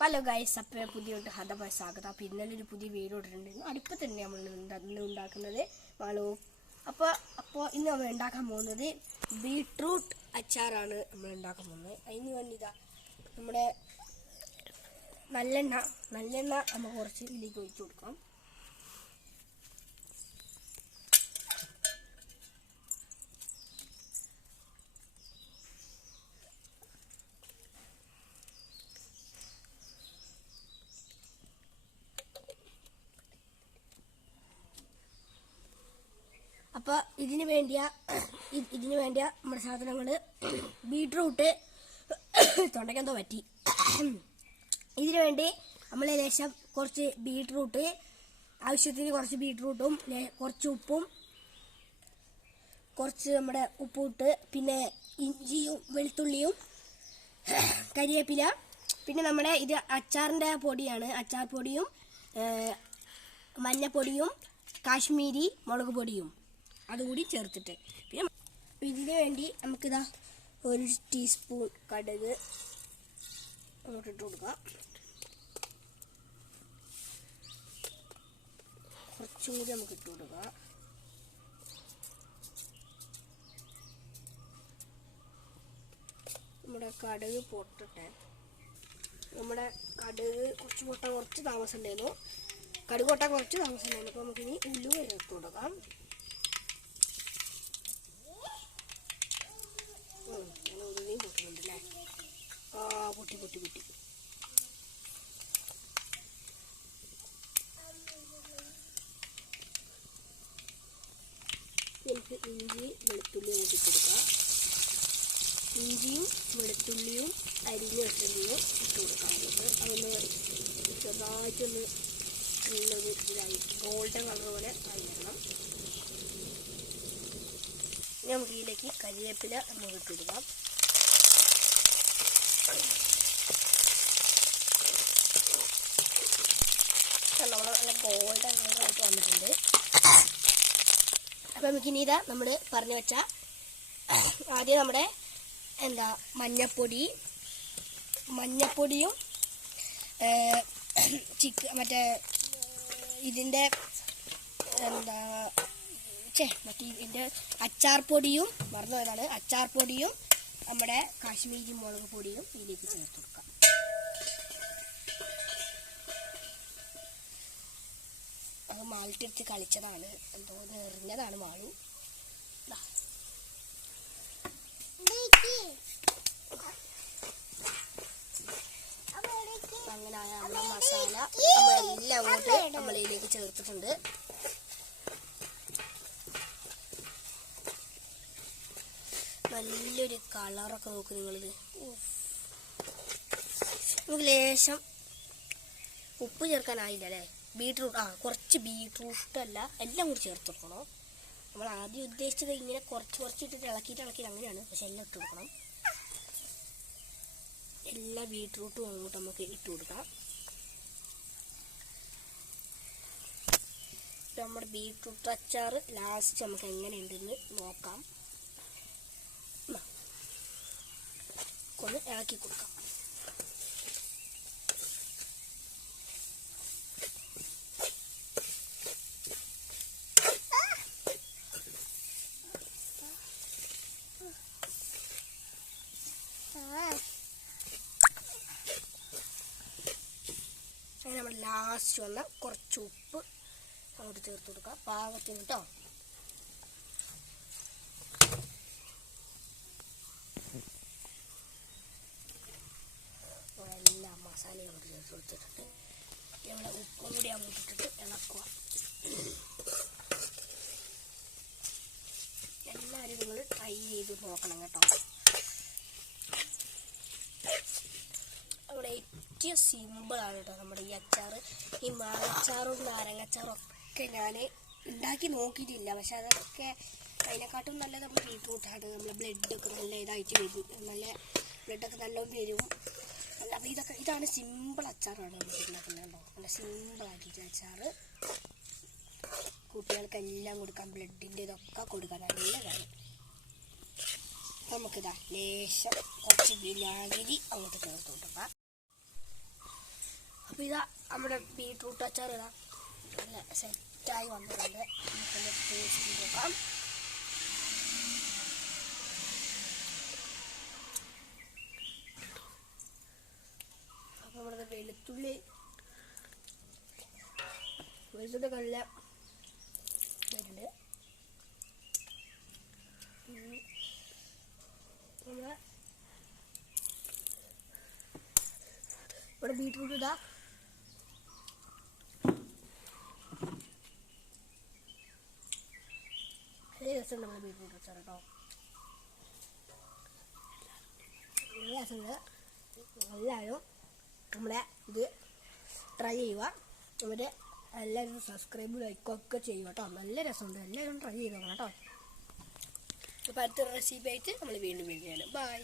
Hello guys അപ്പോൾ പുതിയ ഹതമായ സ്വാഗതം. അപ്പോൾ ഇന്നലെ ഒരു പുതിയ വീഡിയോ ഇട്ടിട്ടുണ്ടായിരുന്നു. അടുപ്പത്ത് തന്നെ നമ്മൾ ഇന്ന് ഉണ്ടാക്കുന്നത് വളവും അപ്പോൾ അപ്പോൾ ഇന്ന് നമ്മൾ ഉണ്ടാക്കാൻ പോകുന്നത് ബീട്രൂട്ട് അച്ചാറാണ് നമ്മൾ ഉണ്ടാക്കാൻ പോകുന്നത്. അതിന് വേണ്ടിതാ നമ്മുടെ നല്ലെണ്ണ നല്ലെണ്ണ നമ്മൾ കുറച്ച് ഇതിലേക്ക് ഒഴിച്ചു കൊടുക്കാം. അപ്പോൾ ഇതിന് വേണ്ടിയ ഇതിനു വേണ്ടിയ നമ്മുടെ സാധനങ്ങൾ ബീട്രൂട്ട് തൊണ്ടയ്ക്കെന്തോ പറ്റി. ഇതിന് വേണ്ടി നമ്മൾ ലേശം കുറച്ച് ബീട്രൂട്ട് ആവശ്യത്തിന് കുറച്ച് ബീട്രൂട്ടും കുറച്ച് ഉപ്പും കുറച്ച് നമ്മുടെ ഉപ്പിട്ട് പിന്നെ ഇഞ്ചിയും വെളുത്തുള്ളിയും കരിവേപ്പില പിന്നെ നമ്മുടെ ഇത് അച്ചാറിന്റെ പൊടിയാണ്. അച്ചാർ പൊടിയും മഞ്ഞപ്പൊടിയും കാശ്മീരി മുളക് പൊടിയും. അതുകൂടി ചേർത്തിട്ട്. പിന്നെ ഇതിന് വേണ്ടി നമുക്കിതാ ഒരു ടീസ്പൂൺ കടുക് അങ്ങോട്ട് ഇട്ട് കൊടുക്കാം. കുറച്ചും കൂടി നമുക്ക് ഇട്ട് കൊടുക്കാം. നമ്മുടെ കടുക് പൊട്ടട്ടെ. നമ്മുടെ കടുക് കുറച്ച് പൊട്ടാൻ കുറച്ച് താമസം ഉണ്ടായിരുന്നു. കടുക് പൊട്ടാൻ കുറച്ച് താമസം ഉണ്ടായിരുന്നു. അപ്പോൾ നമുക്കിനി ഉലുവ ചേർത്ത് കൊടുക്കാം ഉം, അങ്ങനെ ഉലുവയും പൊട്ടുന്നുണ്ട് അല്ലേ ആ പൊട്ടി പൊട്ടി പൊട്ടി നമുക്ക് ഇഞ്ചി വെളുത്തുള്ളി കൊടുക്കാം ഇഞ്ചിയും വെളുത്തുള്ളിയും അരിഞ്ഞ് വെട്ടുള്ളിയും ഇട്ട് കൊടുക്കാം. നമുക്ക് അതൊന്ന് ചെറുതായിട്ടൊന്ന് നല്ലൊരു ഇതായി. ഗോൾഡൻ കളർ പോലെ ആയി ഇനി നമുക്ക് ഇതിലേക്ക് കരിവേപ്പില നമുക്ക് ഇട്ടിടാം നമ്മൾ നല്ല ഗോൾഡൻ കളറായിട്ട് വന്നിട്ടുണ്ട്. അപ്പം നമുക്കിനി ഇതാ നമ്മൾ പറഞ്ഞു വെച്ച ആദ്യം നമ്മുടെ എന്താ മഞ്ഞപ്പൊടി. മഞ്ഞപ്പൊടിയും ചിക്ക് മറ്റേ ഇതിന്റെ എന്താ ചേ മറ്റേ ഇതിന്റെ അച്ചാർ പൊടിയും മറന്നു പോയതാണ് അച്ചാർ പൊടിയും നമ്മുടെ കാശ്മീരി മുളക് പൊടിയും ഇതിലേക്ക് ചേർത്ത് കൊടുക്കാം. അത് മാൾട്ടെടുത്ത് കളിച്ചതാണ്. എന്തോ എറിഞ്ഞതാണ് മാളു. അങ്ങനെ നമ്മുടെ മസാല നമ്മളെല്ലാം അങ്ങോട്ട് നമ്മളിലേക്ക് ചേർത്തിട്ടുണ്ട്. നല്ലൊരു കളറൊക്കെ നോക്ക് നിങ്ങളിത്. നമുക്ക് ലേശം ഉപ്പ് ചേർക്കാനായില്ല അല്ലേ ബീട്രൂട്ട് ആ കുറച്ച് ബീട്രൂട്ട് അല്ല എല്ലാം കൂടി ചേർത്ത് കൊടുക്കണം. നമ്മൾ ആദ്യം ഉദ്ദേശിച്ചത് ഇങ്ങനെ കുറച്ച് കുറച്ച് ഇട്ടിട്ട് ഇളക്കിയിട്ട് ഇളക്കിയിട്ട് അങ്ങനെയാണ് പക്ഷെ എല്ലാം ഇട്ട് കൊടുക്കണം. എല്ലാ ബീട്രൂട്ടും അങ്ങോട്ട് നമുക്ക് ഇട്ട് കൊടുക്കാം. നമ്മുടെ ബീട്രൂട്ട് അച്ചാർ ലാസ്റ്റ് നമുക്ക് എങ്ങനെ ഉണ്ടെന്ന് നോക്കാം. ഒന്ന് ഇളക്കി കൊടുക്കാം. അങ്ങനെ നമ്മൾ ലാസ്റ്റ് വന്ന കുറച്ച് ഉപ്പ് അങ്ങോട്ട് ചേർത്ത് കൊടുക്കാം. പാകത്തിന് കേട്ടോ എല്ലാ മസാലയും അങ്ങോട്ട് ചേർത്ത് കൊടുത്തിട്ടുണ്ട്. നമ്മളെ ഉപ്പും കൂടി അങ്ങോട്ട് ഇട്ടിട്ട് ഇളക്കുക. എല്ലാവരും നിങ്ങൾ ട്രൈ ചെയ്ത് നോക്കണം കേട്ടോ. ഏറ്റവും സിമ്പിളാണ് കേട്ടോ നമ്മുടെ ഈ അച്ചാർ. ഈ മാങ്ങച്ചാറും നാരങ്ങച്ചാറും ഒക്കെ ഞാൻ ഉണ്ടാക്കി നോക്കിയിട്ടില്ല. പക്ഷെ അതൊക്കെ അതിനെക്കാട്ടും നല്ലത് നമ്മൾ ബീട്രൂട്ടാണ് നമ്മൾ ബ്ലഡൊക്കെ നല്ല ഇതായിട്ട് വരും. നല്ല ബ്ലഡൊക്കെ നല്ലോണം വരും. അപ്പോൾ ഇതൊക്കെ ഇതാണ് സിമ്പിൾ അച്ചാറാണ് നമുക്ക് ഉണ്ടാക്കുന്നത് കേട്ടോ നല്ല സിമ്പിളാക്കിയിട്ട് അച്ചാർ. കുട്ടികൾക്കെല്ലാം കൊടുക്കാം. ബ്ലഡിന്റെ ഇതൊക്കെ കൊടുക്കാൻ നല്ലതാണ് നമുക്കിതാ ലേശം കുറച്ച് വിനാഗിരി അങ്ങോട്ട് ചേർത്ത് കൊടുക്കാം. അപ്പോൾ ഇതാ നമ്മുടെ ബീട്രൂട്ട് അച്ചാർ ഇതാ. നല്ല സെറ്റായി വന്നിട്ടുണ്ട്. നമുക്കൊന്ന് ടേസ്റ്റ് ചെയ്ത് നോക്കാം. അപ്പോൾ നമ്മുടെ വെളുത്തുള്ളി വെളുത്തുള്ളി നല്ല വരുന്നുണ്ട്. നമ്മുടെ ബീട്രൂട്ട് ഇതാ. നല്ല നമ്മൾ നമ്മുടെ വെച്ചാൽ കേട്ടോ എല്ലാവരും നമ്മുടെ ഇത് ട്രൈ ചെയ്യുക. നമ്മുടെ എല്ലാവരും സബ്സ്ക്രൈബ് ലൈക്കൊക്കെ ചെയ്യുക കേട്ടോ നല്ല രസമുണ്ട്. എല്ലാവരും ട്രൈ ചെയ്ത് നോക്കണം കേട്ടോ അപ്പോൾ അടുത്ത റെസിപ്പി ആയിട്ട് നമ്മൾ വീണ്ടും വീണ്ടും ബൈ